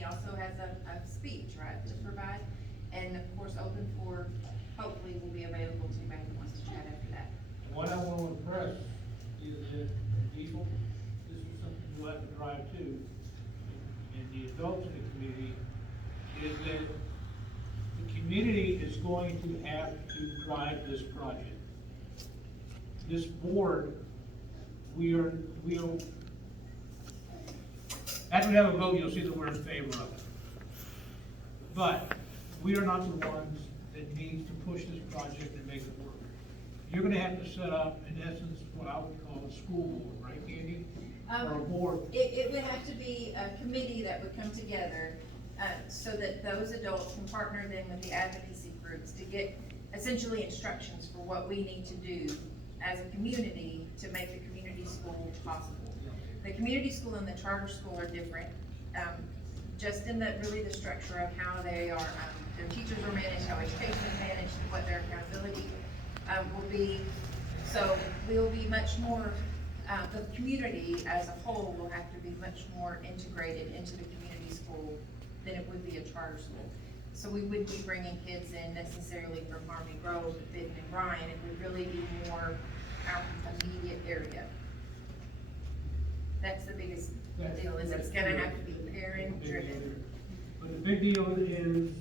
he also has a speech, right, to provide. And of course, open for, hopefully will be available to anybody who wants to chat after that. What I want to impress is that people, this is something we'll have to drive to, and the adults in the community, is that the community is going to have to drive this project. This board, we'll, after we have a vote, you'll see that we're in favor of it. But we are not the ones that needs to push this project and make it work. You're gonna have to set up, in essence, what I would call a school board, right, Candy? Or a board. It would have to be a committee that would come together, so that those adults can partner then with the advocacy groups to get essentially instructions for what we need to do as a community to make the community school possible. The community school and the charter school are different, just in that really the structure of how they are, their teachers are managed, how education is managed, what their accountability will be. So we'll be much more, the community as a whole will have to be much more integrated into the community school than it would be a charter school. So we wouldn't be bringing kids in necessarily from Harmony Grove, Benton and Bryan. It would really be more our immediate area. That's the biggest deal, is it's gonna have to be parent driven. But the big deal is,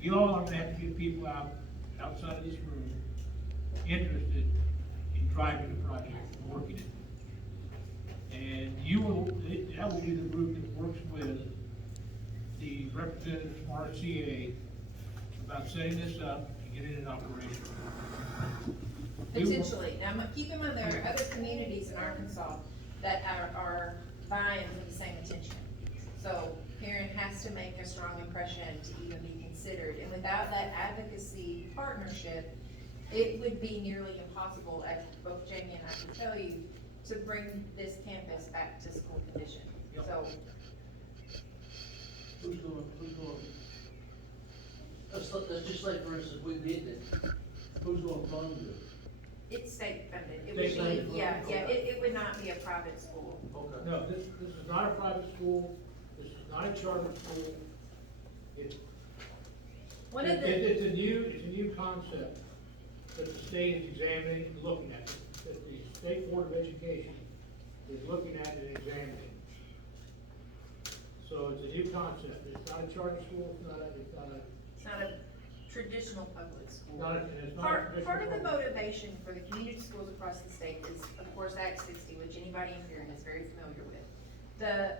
you all are gonna have to get people outside of this room, interested in driving the project, and working it. And that will be the group that works with the representatives from RCA about setting this up and getting it operational. Potentially. Now, keep in mind, there are other communities in Arkansas that are vying for the same attention. So Paron has to make a strong impression to even be considered. And without that advocacy partnership, it would be nearly impossible, as both Jamie and I can tell you, to bring this campus back to school condition. Yep. So, Who's going, that's just like, for instance, we did it, who's going to fund it? it's state funded. It State would be, funded, yeah, okay. it would not be a private school. Okay. No, this is not a private school, this is not a charter school. It's a new concept that the state is examining and looking at, that the State Board of Education is looking at and examining. So it's a new concept, it's not a charter school, it's not a Traditional public school. it's not a Part of the traditional- motivation for the community schools across the state is, of course, Act 60, which anybody in Paron is very familiar with. There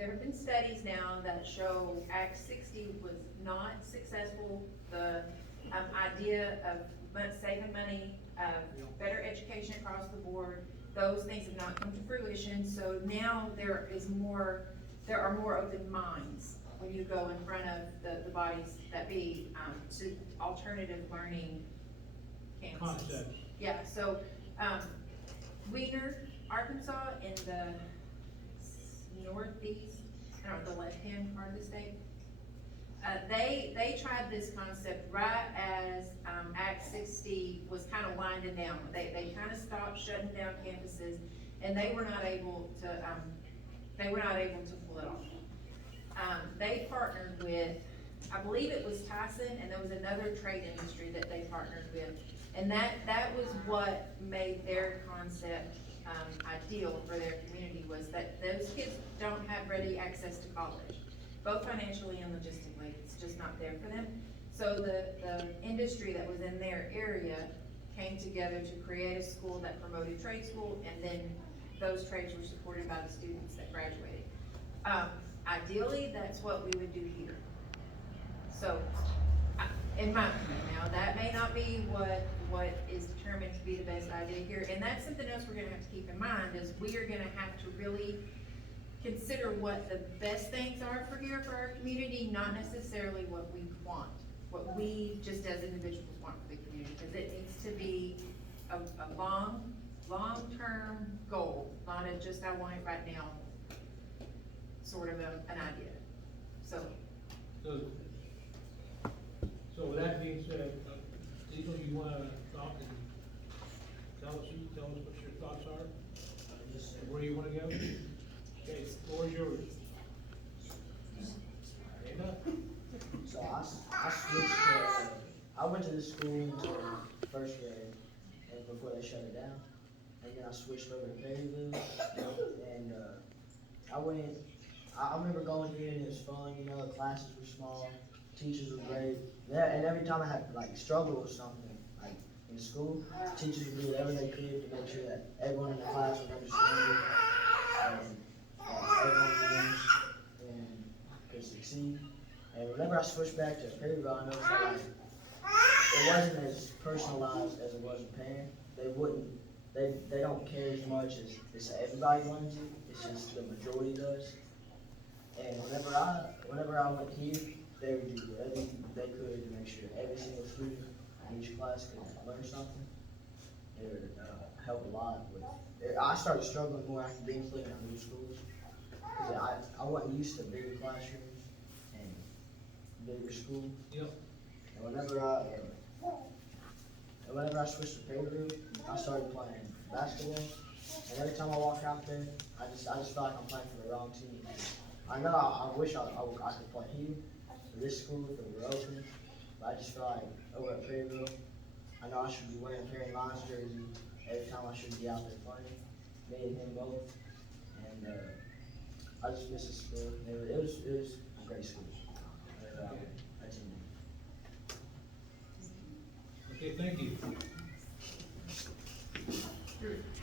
have been studies now that show Act 60 was not successful. The idea of saving money, better education across the board, those things have not come to fruition. So now there are more open minds when you go in front of the bodies that be, to alternative learning campuses. Concepts. Yeah, so, Wiener, Arkansas, in the northeast, I don't know, the left-hand part of the state, they tried this concept right as, Act 60 was kind of winding down. They kind of stopped shutting down campuses, and they were not able to pull it off. They partnered with, I believe it was Tyson, and there was another trade industry that they partnered with. And that was what made their concept, ideal for their community, was that those kids don't have ready access to college, both financially and logistically. It's just not there for them. So the industry that was in their area came together to create a school that promoted trade school, and then those trades were supported by the students that graduated. Ideally, that's what we would do here. So, in my opinion, now, that may not be what is determined to be the best idea here, and that's something else we're gonna have to keep in mind, is we are gonna have to really consider what the best things are for here for our community, not necessarily what we want, what we just as individuals want for the community, because it needs to be a long-term goal, not a just I want it right now sort of an idea. So with that being said, Diesel, you wanna talk and tell us what your thoughts are, and where you wanna go? Okay, the floor is yours. this school until first grade, and before they shut it down. And then I switched over to Perryville, and I remember going here and it was fun, you know, the classes were small, teachers were great. And every time I had like struggle with something, like in school, teachers would do whatever they could to make sure that everyone in the class would understand it, and everyone learns and could succeed. And whenever I switched back to Perryville, I noticed that like, it wasn't as personalized as it was in Penn. They don't care as much as everybody learns it. It's just the majority does. And whenever I went here, they would do everything they could to make sure every single student in each class could learn something. It would help a lot with. I started struggling more academically when I moved schools because I wasn't used to bigger classrooms and bigger school. Yep. And whenever I switched to Perryville, I started playing basketball. And every time I walk out there, I just feel like I'm playing for the wrong team. I know I wish I could play here, for this school, if it were open, but I just feel like over at Perryville, I know I should be wearing Perry Mine's jersey every time I should be out there playing, me and him both. And I just miss the school. It was a great school. I attended. Okay, thank you.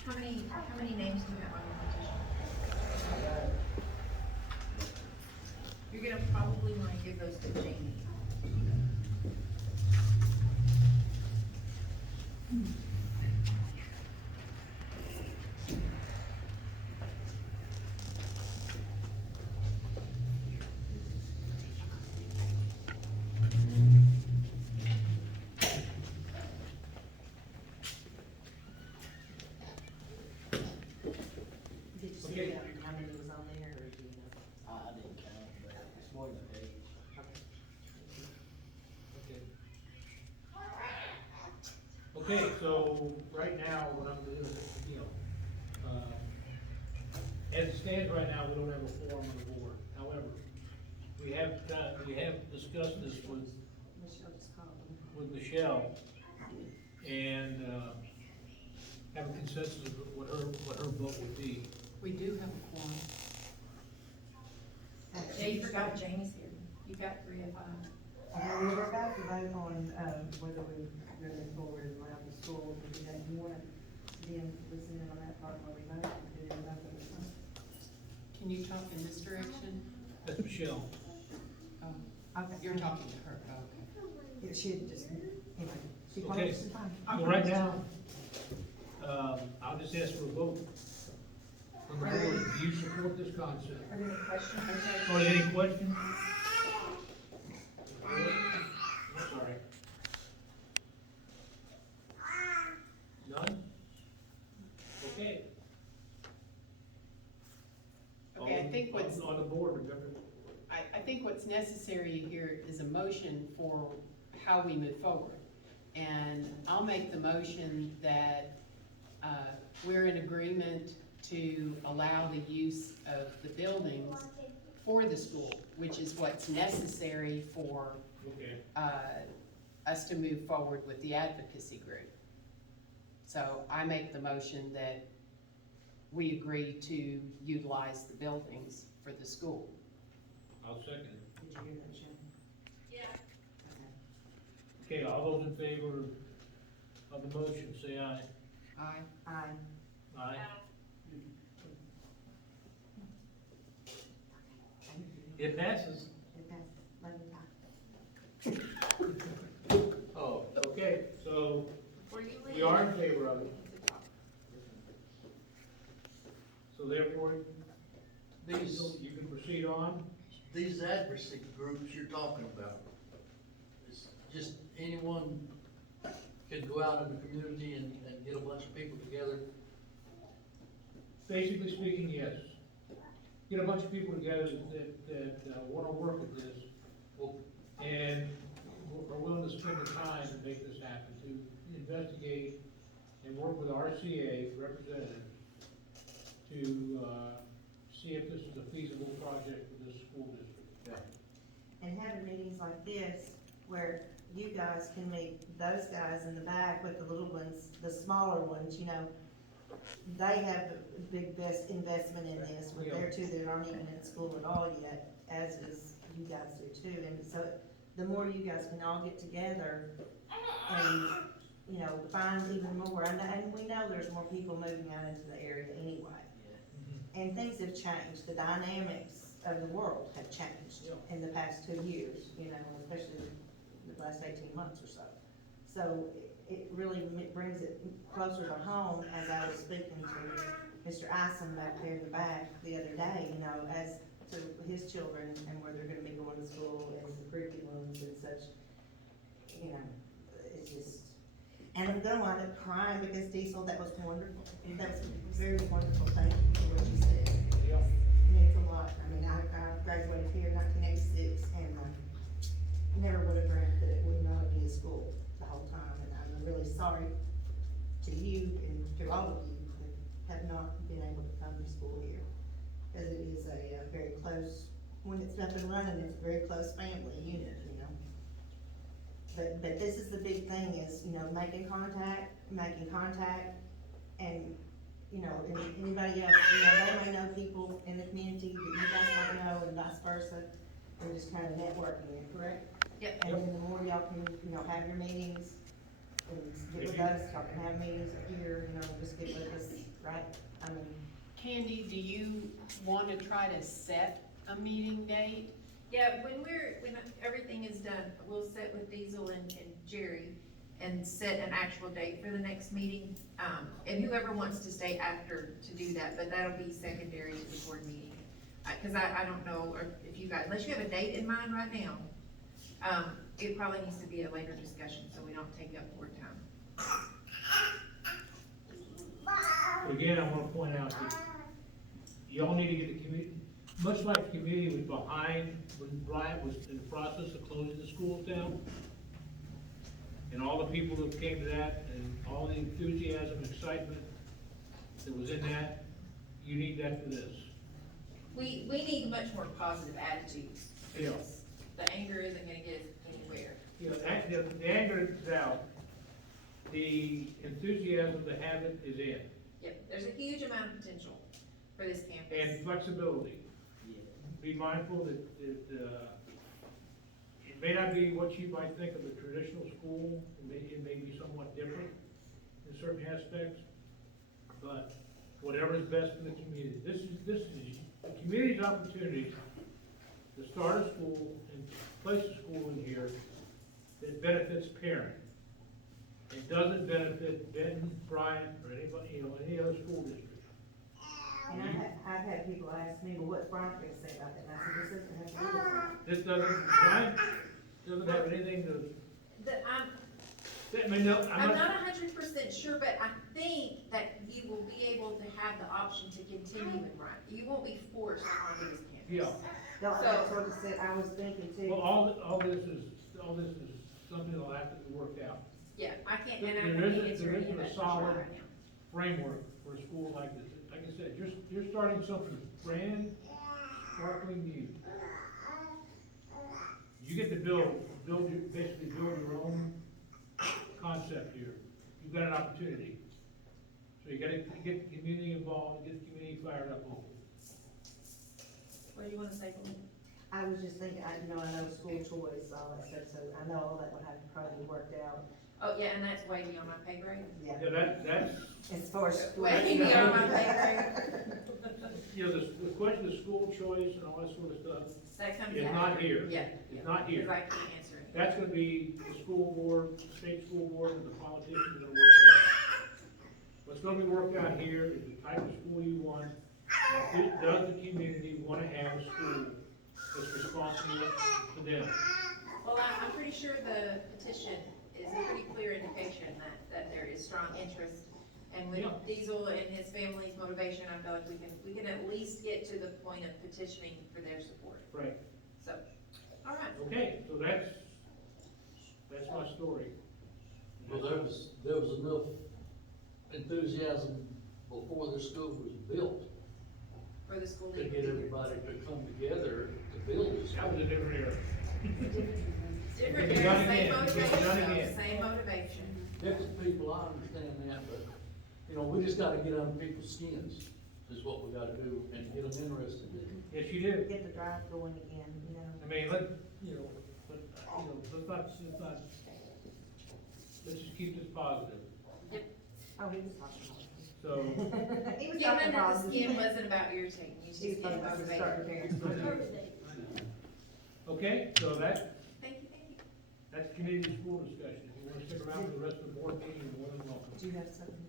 How many names do you have on your petition? You're gonna probably wanna give those to Jamie. Did you see Okay. how many was on there, or do you know? I didn't count, but it's more than a page. Okay. Okay, so right now, what I'm doing is, as it stands right now, we don't have a forum on the board. However, we have discussed this Michelle just called them. with Michelle and, have a consensus of what her vote would be. We do have a quorum. Yeah, you forgot Jamie's here. You got 3 of 5. We were about to vote on, whether we were moving forward and allow the school to do that. Do you want to be in, listen in on that part while we vote? Do you know that it's not? Can you talk in this direction? That's Michelle. Oh, Okay. you're talking to her, oh, okay. Yeah, she had just, anyway, she called Okay. us, it's fine. So right now, I'll just ask for a vote on the board. Do you support this concept? Are there any questions? Are there any questions? I'm sorry. None? Okay. Okay, I think what's, On the board, remember? I think what's necessary here is a motion for how we move forward. And I'll make the motion that, we're in agreement to allow the use of the buildings for the school, which is what's necessary for, Okay. us to move forward with the advocacy group. So I make the motion that we agree to utilize the buildings for the school. I'll second it. Did you hear that, Shannon? Yeah. Okay. Okay, all those in favor of the motion, say aye. Aye. Aye. Aye. It passes. It passes. 11-5. Oh, okay, so Before you leave. we are in favor of it, you need to talk. so therefore, These, you can proceed on. these advocacy groups you're talking about, it's just anyone could go out in the community and get a bunch of people together. Basically speaking, yes. Get a bunch of people together that wanna work at this, and are willing to spend the time to make this happen, to investigate and work with RCA representatives to, see if this is a feasible project for this school district. And having meetings like this, where you guys can meet those guys in the back with the little ones, the smaller ones, you know. They have a big investment in this with their two that aren't even in school at all yet, as is you guys do too. And so the more you guys can all get together and, you know, find even more, and we know there's more people moving out into the area anyway. And things have changed, the dynamics of the world have changed in the past 2 years, you know, especially the last 18 months or so. So it really brings it closer to home, as I was speaking to Mr. Ison back there in the back the other day, you know, as to his children and where they're gonna be going to school and the curriculums and such, you know, it's just, and I'm gonna wind up crying because Diesel, that was wonderful. That was a very wonderful, thank you for what you said. Yeah. It means a lot. I mean, I graduated here in 1986 and never would have dreamt that it would not be a school the whole time. And I'm really sorry to you and to all of you that have not been able to come to school here. Because it is a very close, when it's up and running, it's a very close family unit, you know. But this is the big thing is, you know, making contact, and, you know, and anybody else, you know, they may know people in the community that you guys might know and vice versa, and just kind of networking, correct? Yep. And then the more y'all can, you know, have your meetings, and get with us, y'all can have meetings here, you know, just get with us, right? I mean, Candy, do you wanna try to set a meeting date? Yeah, when everything is done, we'll sit with Diesel and Jerry and set an actual date for the next meeting. And whoever wants to stay after to do that, but that'll be secondary to the board meeting. Cause I don't know if you guys, unless you have a date in mind right now, it probably needs to be a later discussion, so we don't take up board time. But again, I wanna point out that y'all need to get the community, much like the community was behind when Bryant was in the process of closing the schools down. And all the people that came to that, and all the enthusiasm, excitement that was in that, you need that for this. We need much more positive attitudes for Yeah. this. The anger isn't gonna get us anywhere. You know, the anger is out, the enthusiasm to have it is in, Yep, there's a huge amount of potential for this campus. and flexibility. Be mindful that, it may not be what you might think of a traditional school, it may be somewhat different in certain aspects, but whatever is best for the community. This is the community's opportunity to start a school and place a school in here that benefits parent. It doesn't benefit Benton, Bryant, or anybody, you know, any other school district. and I've had people ask me, well, what's Brian gonna say about that? And I said, this doesn't have to do with that. This doesn't, Bryant doesn't have anything to, I mean, no, I'm not 100% sure, but I think that you will be able to have the option to continue in Bryant. You won't be forced onto this campus. Yeah. That's what I said, I was thinking too. Well, all this is something that'll have to be worked out. Yeah, I can't There answer isn't any of a that for solid sure right now. framework for a school like this. Like I said, you're starting something brand, sparkling new. You get to basically build your own concept here. You've got an opportunity. So you gotta get the community involved, get the community fired up on it. What do you wanna say, Glenn? I was just thinking, I know school choice, all that stuff, so I know all that would have to probably be worked out, Oh, yeah, and that's way beyond my pay grade. yeah. Yeah, that's, As far as. Way beyond my pay grade. you know, the question of school choice and all that sort of stuff, That comes It's after. not here. Yeah. It's not here. Because I can't answer it. that's gonna be the school board, the state school board, and the politicians that work out. What's gonna be worked out here is the type of school you want. Does the community wanna have a school that's responsible to them? Well, I'm pretty sure the petition is a pretty clear indication that there is strong interest. And with Yeah. Diesel and his family's motivation, I feel like we can at least get to the point of petitioning for their support. Right, So, all right. okay, so that's my story. Well, there was enough enthusiasm before the school was built For the school. to get everybody to come together to build this. That was a different era. Different It's areas, done same again. It's done motivation, again. though, same motivation. Different people, I understand that, but, you know, we just gotta get under people's skins, is what we gotta do, and get them interested in it. Yes, you do. Get the drive going again, you know. I mean, let's just keep this positive. Oh, he was talking about So, it. He was Getting talking under about the skin wasn't about irritating, you just He was getting talking about motivated. starting parents. okay, so that, Thank you. that's committee and school discussion. If you wanna stick around for the rest of the board meeting, you're more than welcome. Do you have something?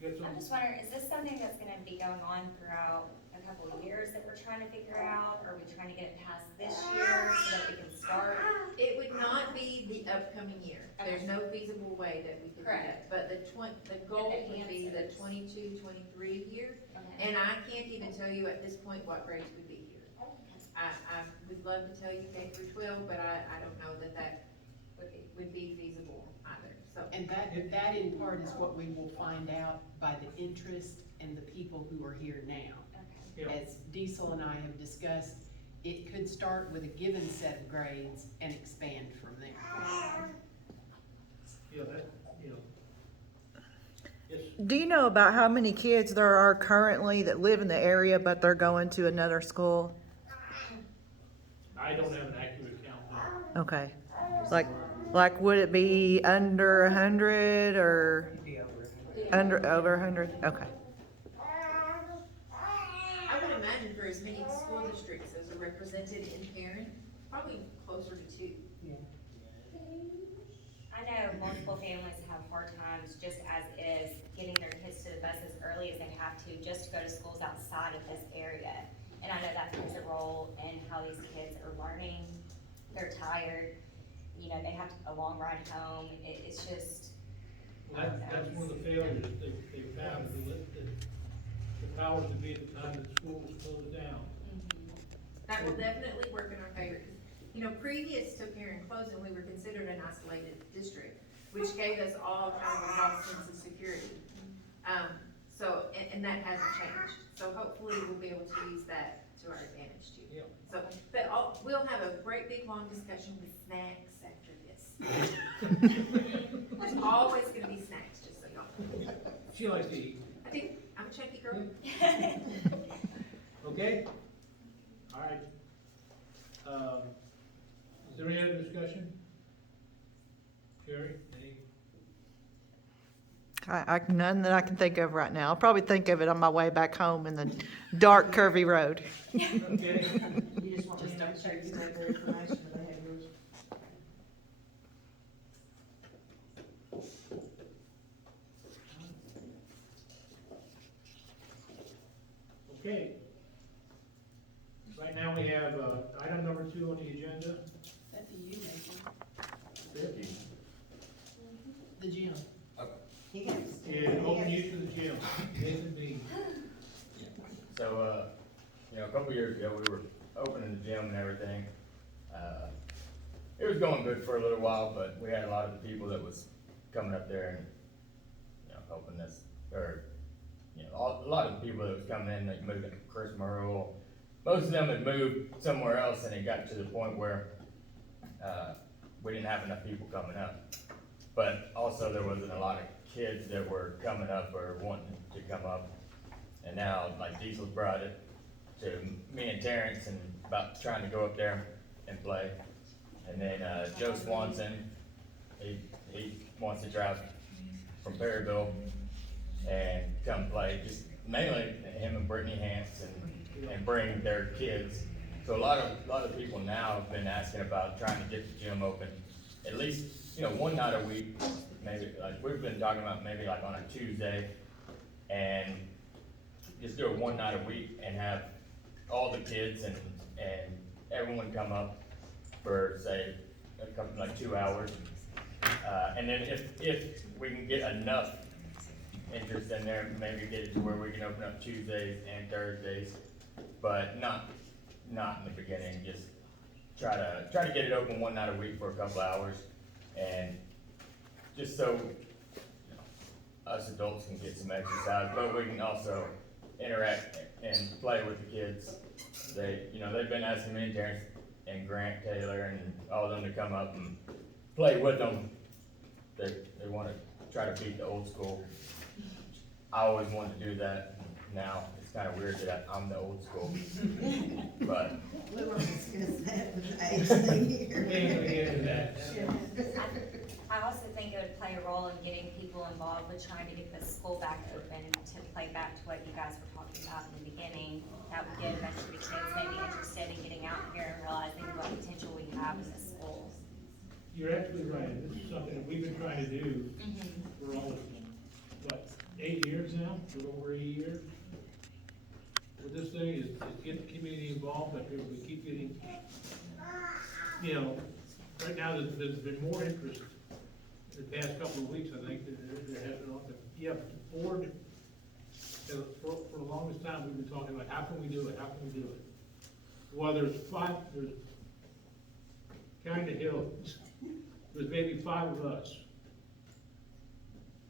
You got I'm something? just wondering, is this something that's gonna be going on throughout a couple of years that we're trying to figure out? Are we trying to get it past this year so that we can start? It would not be the upcoming year. There's no feasible way that we could do that. Correct. But the goal would be the 22-23 year. Okay. And I can't even tell you at this point what grades would be here. I would love to tell you K through 12, but I don't know that would be feasible either, so. And that in part is what we will find out by the interest and the people who are here now. Okay. Yeah. As Diesel and I have discussed, it could start with a given set of grades and expand from there. Yeah, that, you know. Yes, Do you know about how many kids there are currently that live in the area, but they're going to another school? I don't have an accurate count now. Okay. Like, would it be under 100 or over 100? Okay. I would imagine for as many school districts as are represented in Paron, probably closer to 2. I know multiple families have hard times, just as is, getting their kids to the bus as early as they have to, just to go to schools outside of this area. And I know that plays a role in how these kids are learning, they're tired, you know, they have a long ride home, it's just. That's one of the failures that they found, the powers that be at the time that the school was closed down. That will definitely work in our favor, 'cause, you know, previous to Paron closing, we were considered an isolated district, which gave us all kind of a false sense of security. So, and that hasn't changed, so hopefully we'll be able to use that to our advantage too. Yeah. So, but we'll have a great big long discussion with snacks after this. There's always gonna be snacks, just so y'all know. She likes to eat, I do, I'm a chunky girl. okay? All right. Is there any other discussion? Sherry, any? None that I can think of right now. I'll probably think of it on my way back home in the dark, curvy road. Okay. You just want me to make sure you have their information, that they have yours. Okay. Right now we have, item number 2 on the agenda. That'd be you, Nathan. Fifty. The gym. He can. Is open use of the gym. Nathan B. So, a couple years ago, we were opening the gym and everything. It was going good for a little while, but we had a lot of people that was coming up there and, helping us, or, a lot of the people that was coming in, like moving, Chris Merle, most of them had moved somewhere else, and it got to the point where, we didn't have enough people coming up. But also, there wasn't a lot of kids that were coming up or wanting to come up. And now, like Diesel brought it to me and Terrence and about trying to go up there and play. And then, Joe Swanson, he wants to drive from Perryville and come play, just mainly him and Brittany Hance and bring their kids. So a lot of people now have been asking about trying to get the gym open, at least, one night a week, maybe, like, we've been talking about maybe like on a Tuesday, and just do it one night a week and have all the kids and everyone come up for, say, a couple, like 2 hours. And then if we can get enough interest in there, maybe get it to where we can open up Tuesdays and Thursdays, but not in the beginning, just try to get it open one night a week for a couple hours, and just so us adults can get some exercise, but we can also interact and play with the kids. They've been asking me and Terrence, and Grant Taylor and all them to come up and play with them. They wanna try to beat the old school. I always wanted to do that. Now, it's kinda weird that I'm the old school. But, We won't discuss that with the age thing here. We ain't gonna get into that. I also think it would play a role in getting people involved with trying to get the school back open, to play back to what you guys were talking about in the beginning. That would get a bunch of the kids maybe interested in getting out here and realizing what potential we have in the schools. You're absolutely right, this is something that we've been trying to do for all of, what, 8 years now, a little over 8 years? With this thing is get the community involved, but we keep getting, you know, right now, there's been more interest in the past couple of weeks, I think, than there has been on the, yeah, the board, for the longest time, we've been talking about, how can we do it, how can we do it? Well, there's Kinda Hill, there's maybe 5 of us.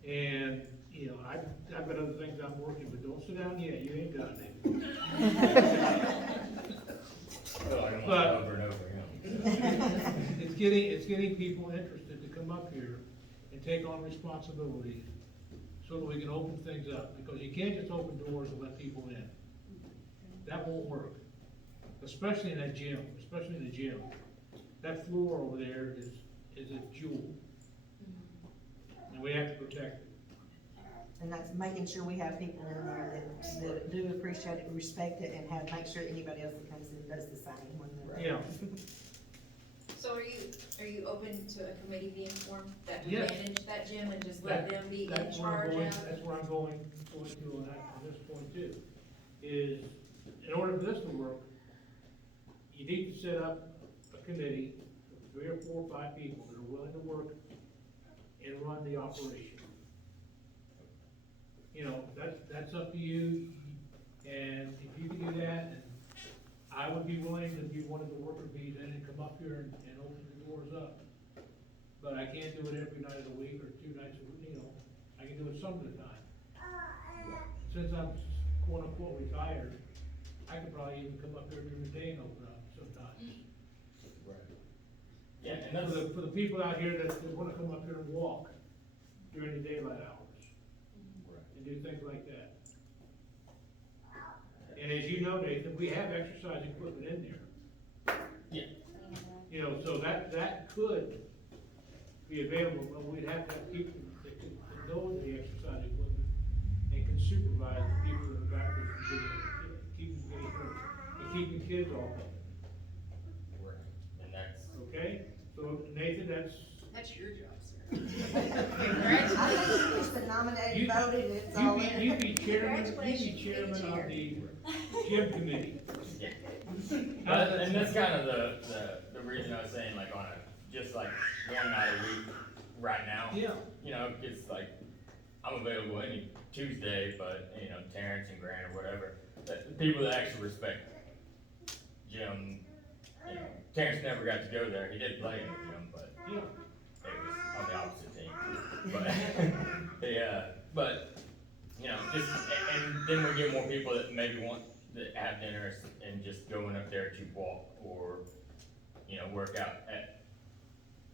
And, you know, I've got other things I'm working with, don't sit down yet, you ain't got anything. well, I don't But- want over and over, you know. It's getting people interested to come up here and take on responsibilities so that we can open things up, because you can't just open doors and let people in. That won't work, especially in that gym, especially in the gym. That floor over there is a jewel. And we have to protect it. And that's making sure we have people in there that do appreciate it, respect it, and make sure anybody else that comes in does the same when they're. Yeah. So are you open to a committee being formed that would Yes. manage that gym and just let them be in That's where I'm charge going, of? that's where I'm going to on this point too, is in order for this to work, you need to set up a committee of 3 or 4 or 5 people that are willing to work and run the operation. You know, that's up to you, and if you can do that, and I would be willing to be one of the worker bees and then come up here and open the doors up. But I can't do it every night of the week or 2 nights a week, you know, I can do it some of the time. Since I'm quote unquote retired, I could probably even come up here during the day and open up sometimes. Right. Yeah, and that's, For the people out here that wanna come up here and walk during the daylight hours and do things like that. And as you know, Nathan, we have exercise equipment in there. yeah, You know, so that could be available, but we'd have to have people that can know the exercise equipment and can supervise the people in the back that can keep them getting hurt, and keeping kids off of it, right, and that's, okay? So Nathan, That's your job, sir. I think you just been nominated, You- voted, it's all in. you be chairman of Congratulations, you're the the chair. gym committee. yeah. And that's kind of the reason I was saying, like, on just like one night a week right now. Yeah. You know, it's like, I'm available any Tuesday, but, you know, Terrence and Grant or whatever, the people that actually respect gym, you know, Terrence never got to go there, he did play in the gym, but Yeah. it was on the opposite team. But, but, you know, just, and then we get more people that maybe want, that have interest in just going up there to walk or, you know, work out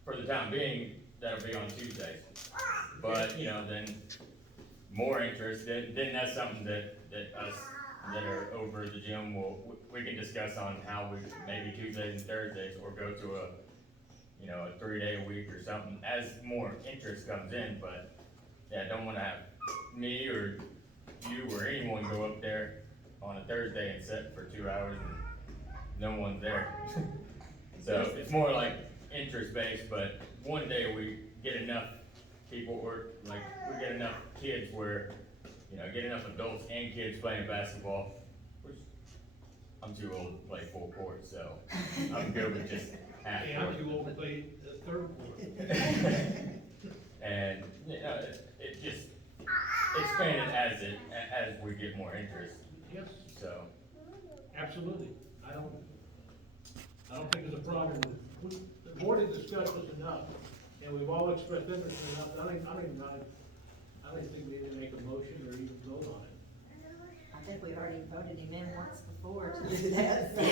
for the time being, that'll be on Tuesdays. But, you know, then more interest, then that's something that us that are over the gym we can discuss on how we, maybe Tuesdays and Thursdays, or go to a, you know, a 3-day a week or something, as more interest comes in, but, yeah, I don't wanna have me or you or anyone go up there on a Thursday and sit for 2 hours and no one's there. So, it's more like interest-based, but one day we get enough people, or like, we get enough kids where, you know, get enough adults and kids playing basketball, which, I'm too old to play full court, so I'm good with just half Yeah, court. I'm too old to play the third quarter. And, you know, it just expanded as we get more interest, Yes, so. absolutely. I don't think there's a problem with, the board has discussed this enough, and we've all expressed interest enough, I don't think we need to make a motion or even vote on it. I think we already voted him in once before to do that, so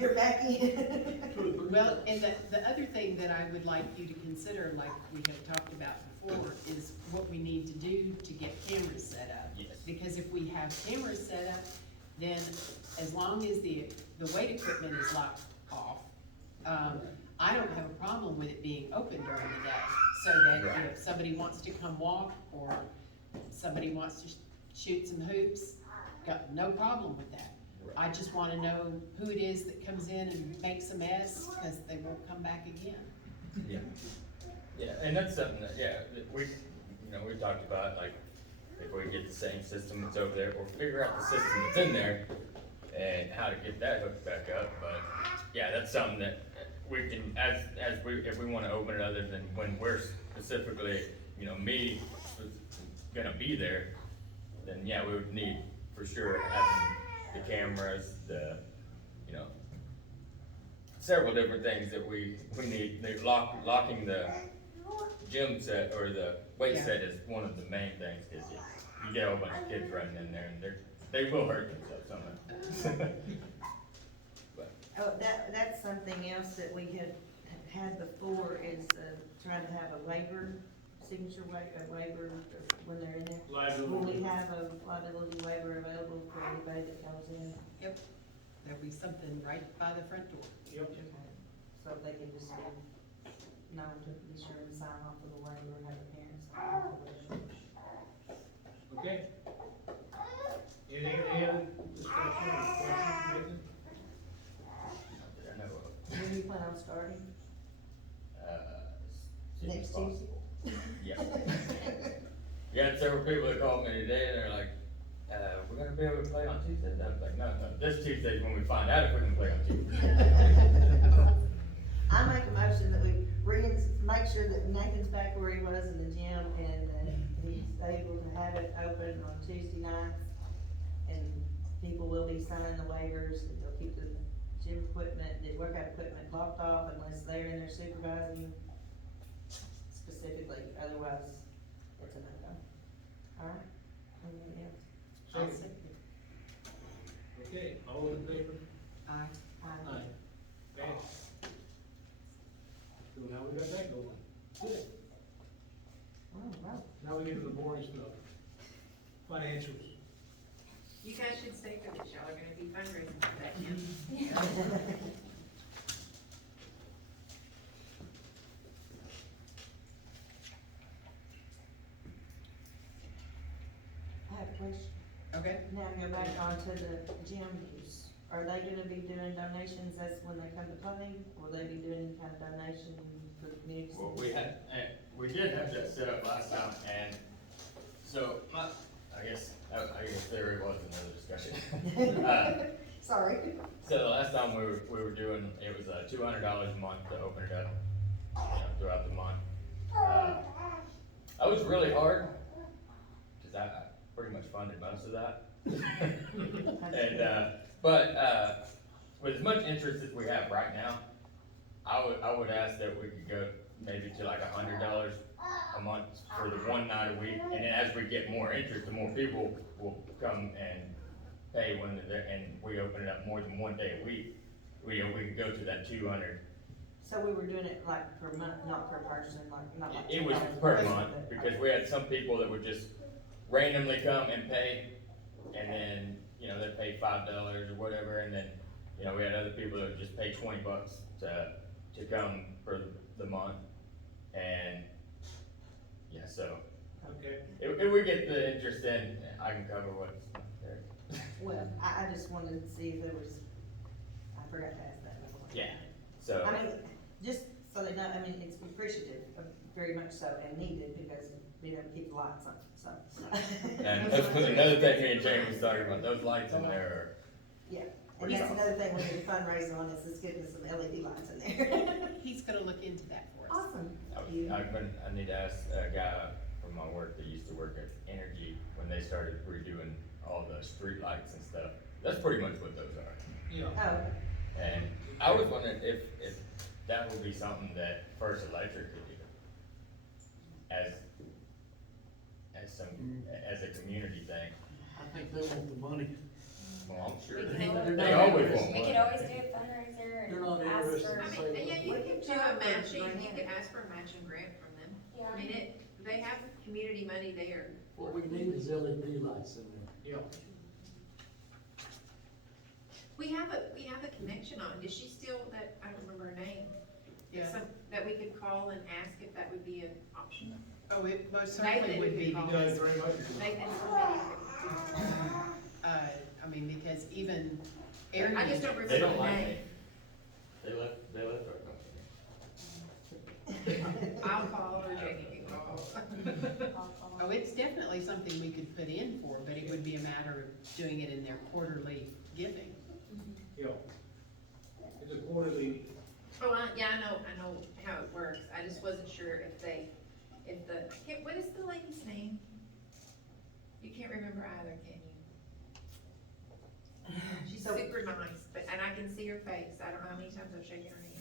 you're back in. Well, and the other thing that I would like you to consider, like we have talked about before, is what we need to do to get cameras set up. Yes. Because if we have cameras set up, then as long as the weight equipment is locked off, I don't have a problem with it being open during the day. So that Right. if somebody wants to come walk, or somebody wants to shoot some hoops, got no problem with that. I just wanna know who it is that comes in and makes a mess, cause they won't come back again. Yeah. Yeah, and that's something that, yeah, that we, we talked about, like, if we get the same system that's over there, or figure out the system that's in there, and how to get that hooked back up, but, yeah, that's something that we can, if we wanna open it other than when we're specifically, me gonna be there, then yeah, we would need, for sure, having the cameras, several different things that we need. Locking the gym set or the weight Yeah. set is one of the main things, cause you get a whole bunch of kids running in there and they will hurt themselves somehow. Oh, that's something else that we had before is, trying to have a waiver, a waiver when they're in there. Will we have a liability waiver available for anybody that comes in? Yep. There'll be something right by the front door. Yep. So they can just be known to be sure to sign off of the waiver and have the parents sign off of it. Okay. Any other discussion or questions, I know of. When do you plan on starting? As soon as Next possible. Yeah. You had several people that called me today and they're like, we're gonna be able to play on Tuesday. I was like, no, this Tuesday's when we find out if we can play on Tuesday. I make a motion that we make sure that Nathan's back where he was in the gym and that he's able to have it open on Tuesday nights. And people will be signing the waivers, that they'll keep the gym equipment, the workout equipment locked off unless they're in there supervising specifically, otherwise it's a no-go. Alright, anything else? Second. Okay, all in favor? Aye. Aye. Passed. So now we got that going. Good. Wow. Now we get to the boring stuff. Financials. You guys should stay for this, y'all are gonna be fundraising for that, yeah. I have a question. Okay. Now go back onto the gym use. Are they gonna be doing donations as when they come to play? Will they be doing any kind of donation for the community? Well, we did have that set up last time, and so, I guess there was another discussion. Sorry. So the last time we were doing, it was $200 a month to open it up, throughout the month. That was really hard, cause I pretty much funded most of that. And, but with as much interest as we have right now, I would ask that we could go maybe to like $100 a month for the one night a week, and then as we get more interest, the more people will come and pay when they're there, and we open it up more than one day a week, we could go to that 200. So we were doing it like per month, not per person, like, not like. It was $2 per person, month, but- because we had some people that would just randomly come and pay, and then, they'd pay $5 or whatever, and then, we had other people that would just pay $20 to come for the month, and, yeah, so, Okay. if we get the interest in, I can cover what's there. Well, I just wanted to see if there was, I forgot to ask that before. Yeah, so, I mean, just so they know, I mean, it's appreciative, very much so, and needed, because being able to keep the lights on, so. and that's another thing me and Jamie was talking about, those lights in there are. Yeah, and Pretty that's solid. another thing we need to fundraise on, is getting some LED lights in there. He's gonna look into that for us. Awesome. I need to ask a guy from my work that used to work at Energy, when they started redoing all the street lights and stuff. That's pretty much what those are. Yeah. Oh, And I was wondering if that would be something that First Electric could do as a community thing. I think they want the money. Well, I'm sure We they, can they always- always want We money. could always do a fundraiser They're not and ask interested for. in I mean, saying- yeah, you We could can do try a for matching, you grant. could ask for a matching grant from them. Yeah. I mean, they have community money there. What we need is LED lights in there. Yeah. We have a connection on, is she still that, I don't remember her name? Yeah. That we could call and ask if that would be an option. Oh, it most certainly Nathan would be, could call. Thank you because, guys very much. Nathan, I mean, because even I Arian. just don't They remember don't the like name. me. They left our company. I'll call or Jackie can call. Oh, it's definitely something we could put in for, but it would be a matter of doing it in their quarterly giving. Yeah. It's a quarterly, Oh, I know how it works, I just wasn't sure what is the lady's name? You can't remember either, can you? She's So- super nice, and I can see her face, I don't know how many times I've shaken her hand.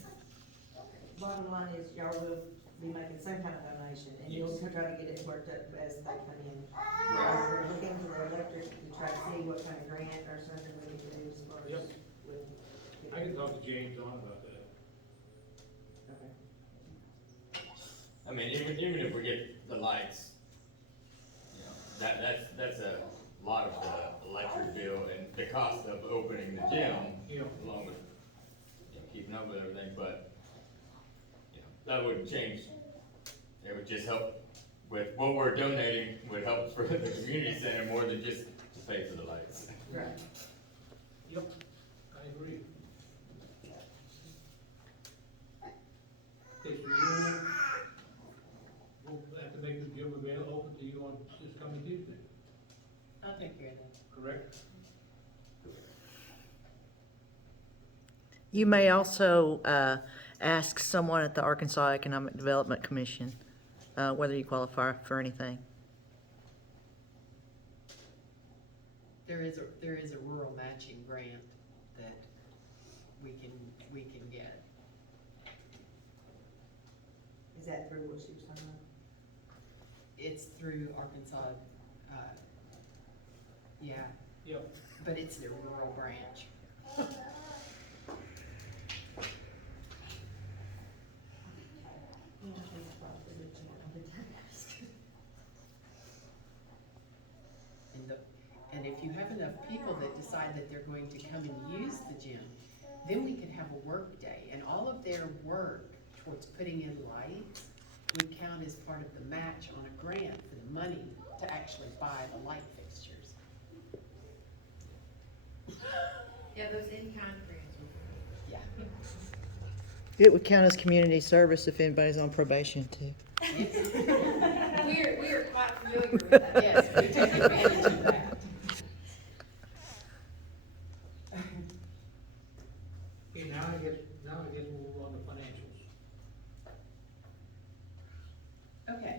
Bottom line is y'all will be making some kind of donation, and you'll try to get it worked up as they come in. We're looking into the electric to try to see what kind of grant or something we can do as far as. Yep. with- I can talk to James on about that. Okay. I mean, even if we get the lights, you know, that's a lot of the electric bill and the cost of opening the gym, Yeah. along with, you know, keeping up with everything, but, you know, that wouldn't change. It would just help with what we're donating, would help for the community center more than just to pay for the lights. Right. Yep, I agree. Okay, so we'll have to make the gym available, open to you on this coming Tuesday, I'll take care of that. correct? You may also ask someone at the Arkansas Economic Development Commission whether you qualify for anything. There is a rural matching grant that we can get. Is that through what she was talking about? It's through Arkansas, yeah, Yep. but it's their rural branch. And if you have enough people that decide that they're going to come and use the gym, then we could have a work day, and all of their work towards putting in lights would count as part of the match on a grant for the money to actually buy the light fixtures. Yeah, those in-kind grants. Yeah. It would count as community service if anybody's on probation too. We are quite familiar with that. Yes, we take advantage of that. Okay, now I guess we'll move on to financials. Okay,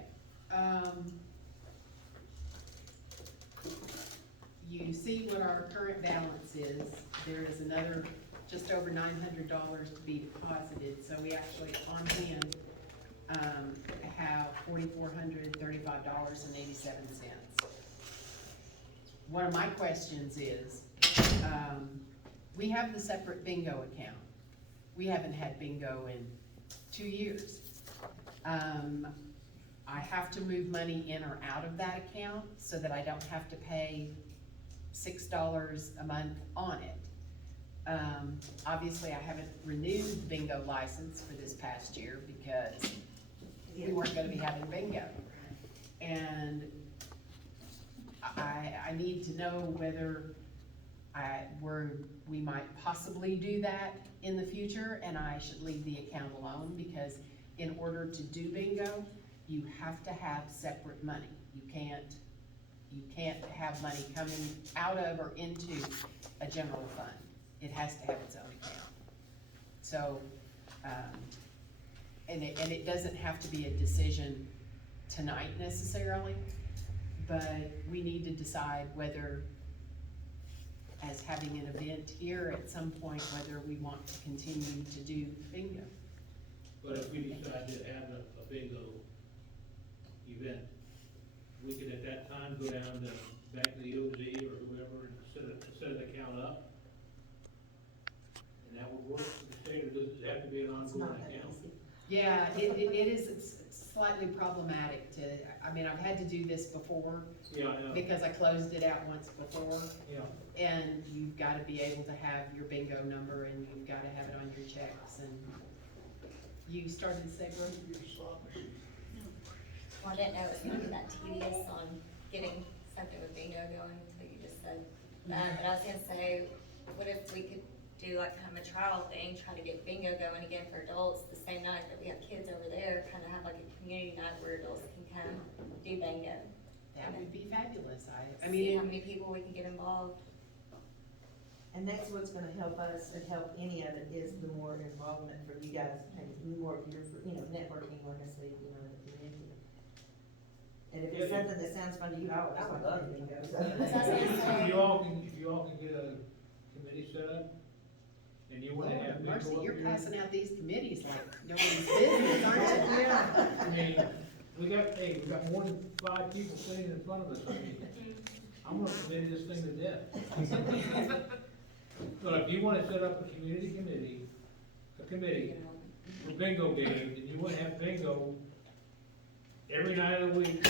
you see what our current balance is. There is another just over $900 to be deposited, so we actually on hand, have $4,435.87. One of my questions is, we have the separate bingo account. We haven't had bingo in 2 years. I have to move money in or out of that account so that I don't have to pay $6 a month on it. Obviously, I haven't renewed the bingo license for this past year because we weren't gonna be having bingo. And I need to know whether we might possibly do that in the future, and I should leave the account alone, because in order to do bingo, you have to have separate money. You can't have money coming out of or into a general fund. It has to have its own account. So, and it doesn't have to be a decision tonight necessarily, but we need to decide whether, as having an event here at some point, whether we want to continue to do bingo. But if we decide to have a bingo event, we could at that time go down to, back to the OZ or whoever and set an account up? And that would work for the state, or does it have to be an It's ongoing not that account? easy. Yeah, it is slightly problematic to, I mean, I've had to do this before, Yeah, I know, because I closed it out once before, yeah. and you've gotta be able to have your bingo number, and you've gotta have it on your checks, and you started to say, Brooke? Well, I didn't know it was gonna be that tedious on getting something with bingo going until you just said that, but I was gonna say, what if we could do like kind of a trial thing, try to get bingo going again for adults the same night that we have kids over there, kind of have like a community night where adults can come do bingo. That would be fabulous, I See how mean, many people we can get involved. And that's what's gonna help us and help any of it is the more involvement from you guys and more of your, networking, like I said, in the community. And if it's something that sounds fun to you, I would love to bingo. That's what I was gonna say. If you all can get a committee set up, and you wanna have Lord people mercy, up you're here. passing out these committees like nobody's business, aren't you? Yeah. I mean, we got more than 5 people sitting in front of us, I mean, I'm gonna committee this thing to death. But if you wanna set up a committee, for bingo games, and you wanna have bingo every night of the week,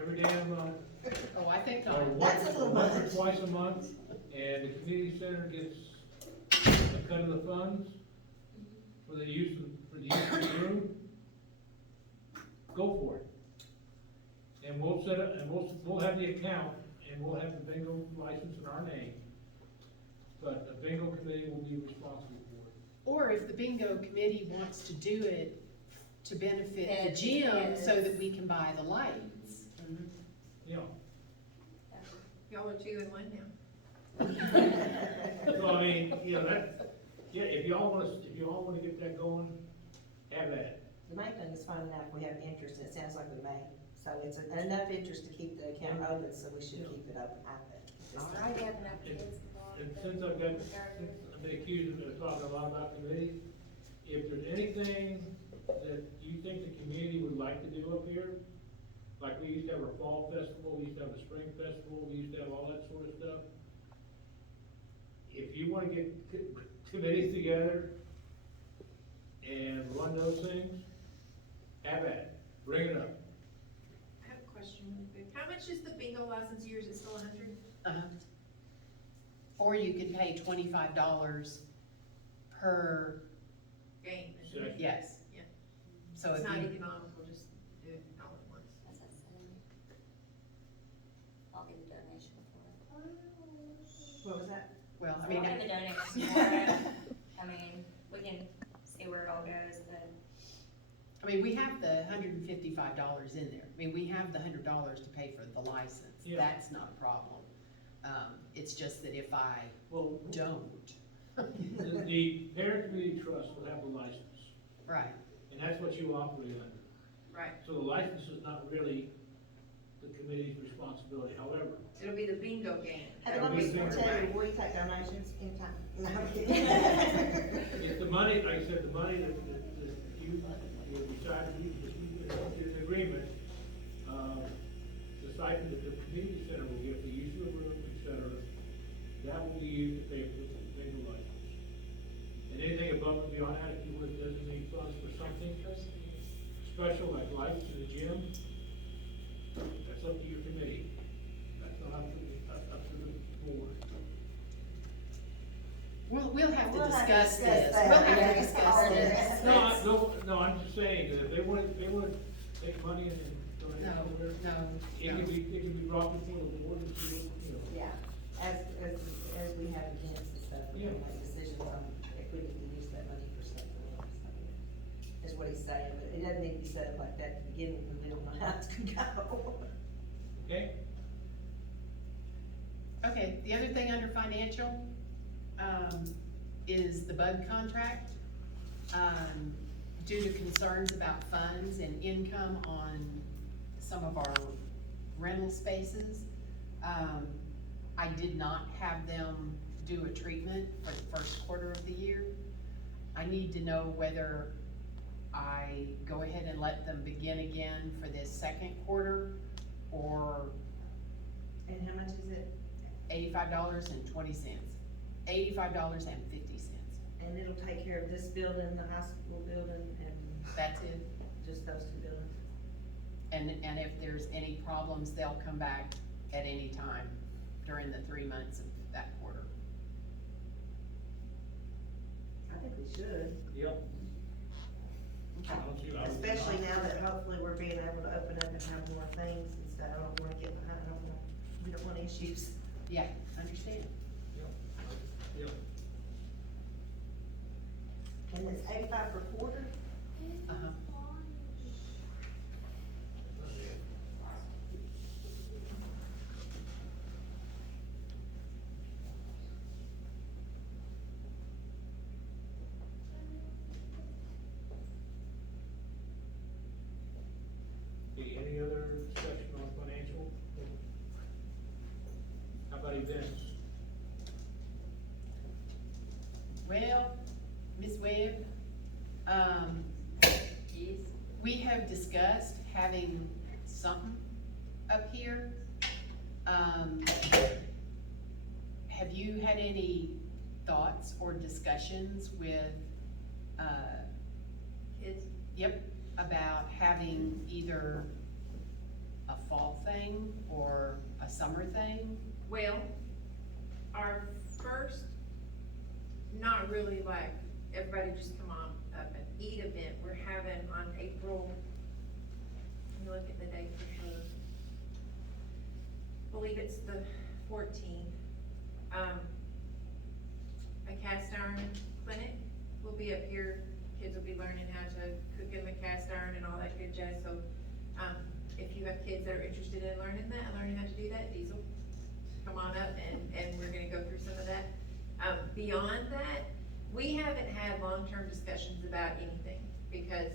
every day of the month, Oh, I think or not. once That's a little once or much. twice a month, and the community center gets a cut of the funds for the use of the room, go for it. And we'll set up, and we'll have the account, and we'll have the bingo license in our name, but the bingo committee will be responsible for it. Or if the bingo committee wants to do it to benefit the Benefit gym kids. so that we can buy the lights. You know, Y'all are 2 in 1 now. so I mean, if y'all wanna get that going, have that. The main thing is finding out if we have interest, and it sounds like we may. So it's enough interest to keep the account open, so we should keep it open, I think. All Do right. we have enough kids involved? And since I've been accused of talking a lot about committees, if there's anything that you think the community would like to do up here, like we used to have our fall festival, we used to have a spring festival, we used to have all that sort of stuff. If you wanna get committees together and run those things, have at it, bring it up. I have a question really quick. How much is the bingo license year? Is it still 100? Uh-huh. Or you could pay $25 per, Game? Sure. yes. Yeah. So It's if not you, economical, just do it all at once. That's what I said. I'll get a donation for it. What was that? well, I I'll mean, get a donation for it. I mean, we can see where it all goes, but we have the $155 in there. I mean, we have the $100 to pay for the license. Yeah. That's not a problem. It's just that if I Well, don't, the parent community trust will have a license, right, and that's what you operate under. Right. So the license is not really the committee's responsibility, however. It'll be the bingo game. Hey, let me tell you, we take donations anytime. No, I'm kidding. If the money, like I said, the money that you decide to use, is an agreement, the site that the community center will give, the use of the room, et cetera, that will be used to pay for the bingo license. And anything above and beyond that, if you would designate funds for something special, like lights in the gym, that's up to your committee. That's not up to the board. we'll have to We'll have to discuss discuss this. that. We'll have Yeah. to discuss this. No, I'm just saying, that if they want take money and donate No, it over there, no, it can no. be brought before the board and see what, Yeah, as we have events and stuff, we can make decisions on if we need to use that money for something else. Is what he's saying, but it doesn't need to be set up like that to begin with, we don't know how it's gonna go. okay? Okay, the other thing under financial, is the bug contract. Due to concerns about funds and income on some of our rental spaces, I did not have them do a treatment for the first quarter of the year. I need to know whether I go ahead and let them begin again for this second quarter, or And how much is it? $85.20, $85.50. And it'll take care of this building, the high school building, and That's it. just those two buildings. And if there's any problems, they'll come back at any time during the 3 months of that quarter. I think we should, Yep. I don't see why we especially not. now that hopefully we're being able to open up and have more things and stuff. I don't wanna get behind, we don't want issues. Yeah, understand. Yep. And it's 85 per quarter? Uh-huh. Any other discussion on financial? How about events? Well, Ms. Webb, Yes. we have discussed having something up here. Have you had any thoughts or discussions with, Kids, yep, about having either a fall thing or a summer thing? well, our first, not really like, everybody just come on up and eat event, we're having on April, let me look at the date for sure. I believe it's the 14th. A cast iron clinic will be up here, kids will be learning how to cook in the cast iron and all that good jazz, so, if you have kids that are interested in learning that, learning how to do that, Diesel, come on up and we're gonna go through some of that. Beyond that, we haven't had long-term discussions about anything, because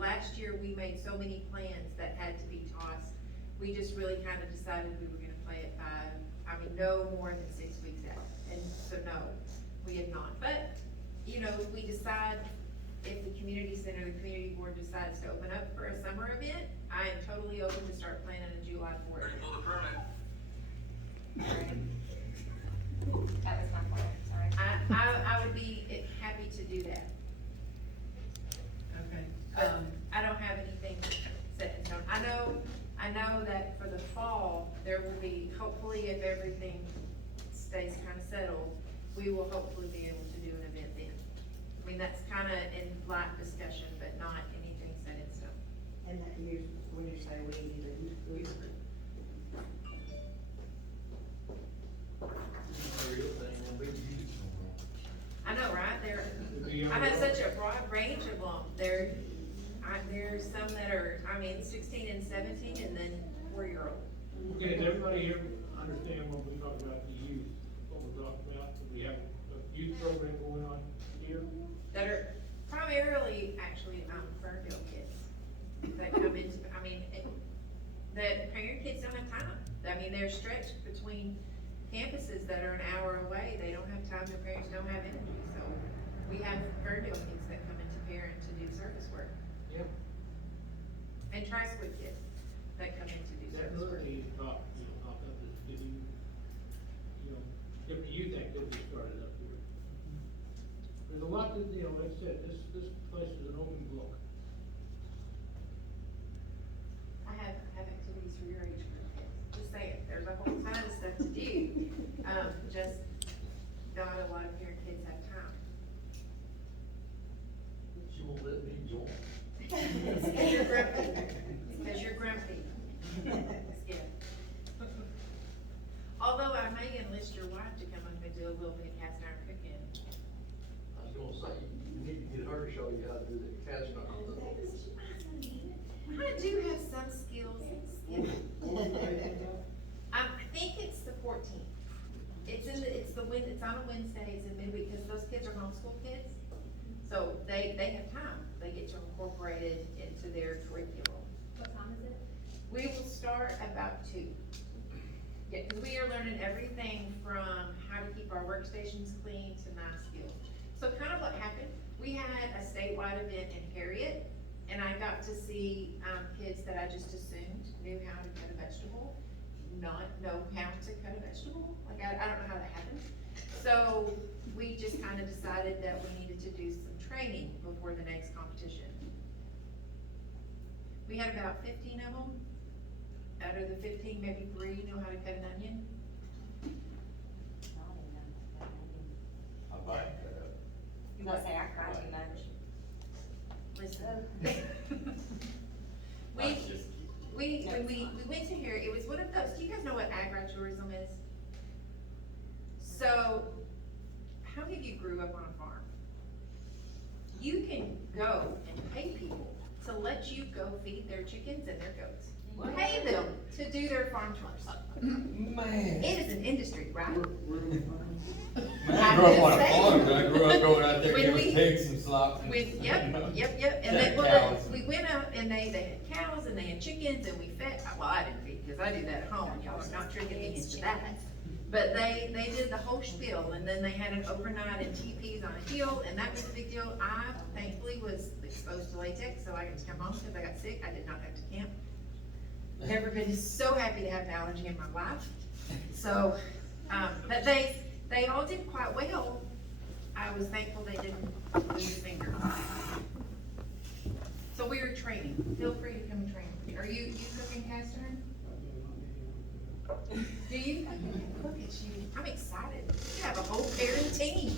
last year, we made so many plans that had to be tossed. We just really kind of decided we were gonna play it by, no more than 6 weeks out, and so no, we have not. But, you know, if we decide, if the community center, the community board decides to open up for a summer event, I am totally open to start planning a July 4th. That was my fault, sorry. I would be happy to do that, Okay. but I don't have anything set in stone. I know that for the fall, there will be, hopefully if everything stays kind of settled, we will hopefully be able to do an event then. I mean, that's kind of in light discussion, but not anything set in stone. And that you, when you say we, you, Real thing, and we use it. I know, right? The, I have such a broad range of them. There's some that are, 16 and 17, and then 4-year-old. Okay, does everybody here understand when we talk about the youth, what we're talking about? We have a youth program going on here. That are primarily actually, Ferndale kids that come into, the parent kids don't have time. They're stretched between campuses that are an hour away. They don't have time, their parents don't have energy, so we have Ferndale kids that come into parent to do service work. Yep. And Tri-Squid kids that come in to do That service work. really is top up is getting, different youth activities started up here. There's a lot that, like I said, this place is an open book. I have activities for your age group kids, just saying, there's a whole ton of stuff to do. Just not a lot of your kids have time. She won't let me join. It's 'cause you're grumpy. It's 'cause you're grumpy. Yeah. Although I may enlist your wife to come up and do a little bit of cast iron cooking. I was gonna say, you need to get her to show you how to do the cast iron. I do have some skills. I think it's the 14th. It's on a Wednesday, it's in midweek, because those kids are homeschool kids. So they have time, they get to incorporate it into their curriculum. What time is it? We will start about 2. Yeah, because we are learning everything from how to keep our workstations clean to knife skills. So kind of what happened, we had a statewide event in Harriet, and I got to see, kids that I just assumed knew how to cut a vegetable. not know how to cut a vegetable. Like, I don't know how that happens. So we just kind of decided that we needed to do some training before the next competition. We had about 15 of them. Out of the 15, maybe 3 know how to cut an onion. I'll buy it, You must say I cry too much. Listen. When we went to here, it was one of those, do you guys know what agritourism is? So, how many of you grew up on a farm? You can go and pay people to let you go feed their chickens and their goats. Pay them to do their farm chores. Man. It is an industry, right? I grew up on a farm, but I grew up going out there When giving we- pigs some slop. Yep, and Had they, cows. we went out and they had cows and they had chickens and we fed, well, I didn't feed, because I do that at home, y'all are not tricking me into that. But they did the whole spiel, and then they had an overnight in teepees on a hill, and that was a big deal. I thankfully was exposed to latex, so I got to come home because I got sick, I did not have to camp. Never been so happy to have an allergy in my life. So, but they all did quite well. I was thankful they didn't lose a finger. So we were training, feel free to come and train. Are you cooking cast iron? Do you? Look at you, I'm excited. You have a whole parent team.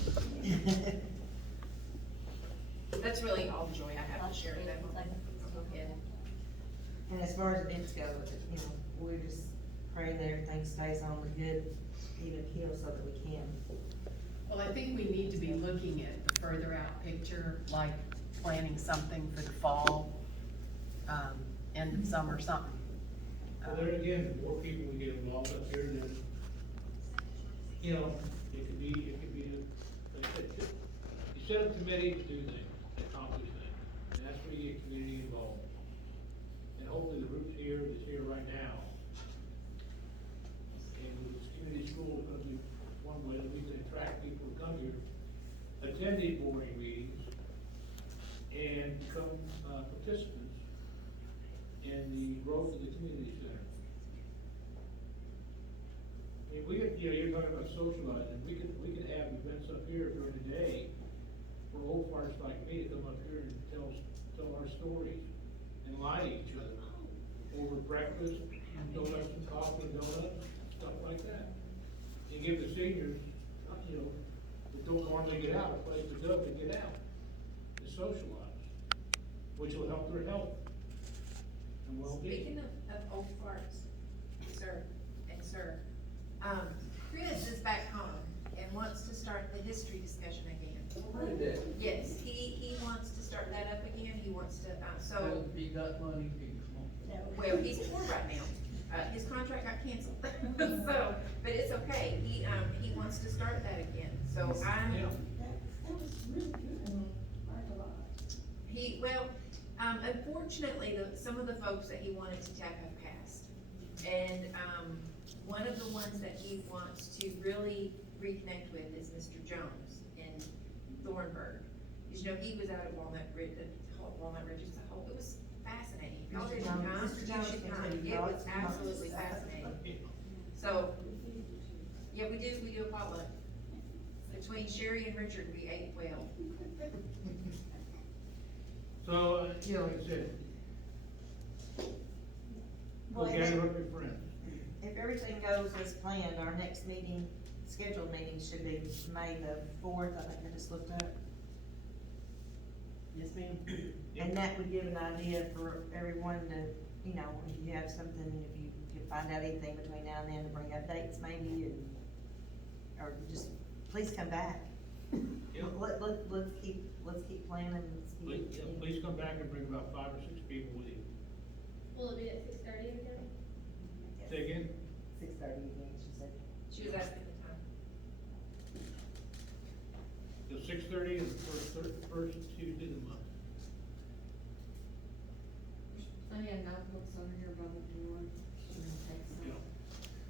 That's really all the joy I have to share with them. Go ahead. And as far as events go, you know, we're just praying that everything stays on the good, even keel so that we can. Well, I think we need to be looking at the further out picture, like planning something for the fall, end of summer, something. So there again, the more people we get involved up here, then, you know, it could be, like I said, you set up committees to do things, to accomplish things, and that's where you get community involved. And hopefully the roots here, that's here right now, and with this community school, is gonna be one way that we can attract people to come here, attend these boarding meetings, and become, participants in the growth of the community center. I mean, you're talking about socializing, we could have events up here during the day for old farts like me to come up here and tell our stories and lie to each other over breakfast, donuts and coffee and donuts, stuff like that. And give the seniors, that don't normally get out, a place to go to get out, to socialize, which will help their health and well-being. Speaking of old farts, sir, Chris is back home and wants to start the history discussion again. Yes, he wants to start that up again, he wants to, so, If he got money, he can come well, he's poor right now. His contract got canceled, so, but it's okay, he wants to start that again, so Yeah. Unfortunately, some of the folks that he wanted to tap have passed. And, one of the ones that he wants to really reconnect with is Mr. Jones in Thornburg. Because, he was out at Walnut Ridge, it was fascinating. If y'all didn't come, Mr. Jones you should can come. tell you It all was it's about. absolutely fascinating. So, yeah, we do a potluck. Between Sherry and Richard, we ate well. So, like I said, go Well, gather up your friends. if everything goes as planned, our next meeting, scheduled meeting should be May the 4th, I think I just looked up. Yes, ma'am. And that would give an idea for everyone to, if you have something, if you can find out anything between now and then to bring updates maybe, or just, please come back. Yeah. Let's keep planning, Please come back and bring about 5 or 6 people with you. Will it be at 6:30 again? Say again? 6:30 again, she said. She was asking the time. So 6:30 is the first Tuesday of the month. I had notebooks over here by the door. I'm gonna take some. Yeah.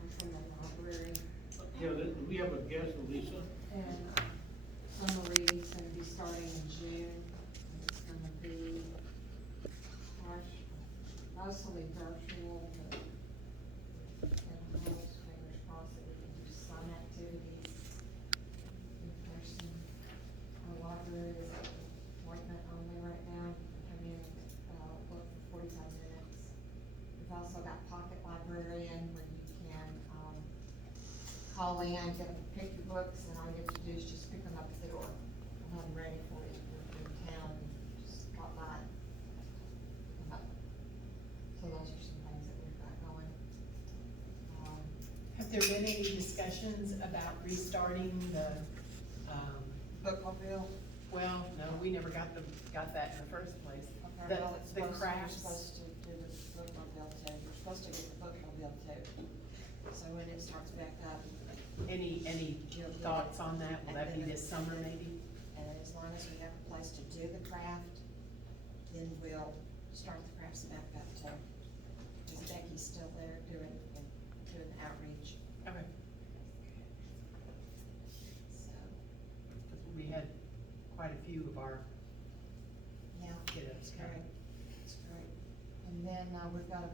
I'm from the library. Yeah, we have a guest, Lisa. And summer reading's gonna be starting in June. And it's gonna be mostly virtual, but call in, get them, pick your books, and all you have to do is just pick them up at the door. I'll have them ready for you. If you're in town, just drop by. So those are some things that we've got going. Have there been any discussions about restarting the, Bookmobile. well, no, we never got that in the first place. Okay, well, it's The supposed, you're crafts. supposed to do the bookmobile too. You're supposed to get the bookmobile too. So when it starts back up, Any thoughts on that? Will that be this summer maybe? and as long as we have a place to do the craft, then we'll start the crafts back up too. Because Becky's still there doing outreach, Okay. so, We had quite a few of our yeah. kiddos It's come. great, it's great. And then, we've got a,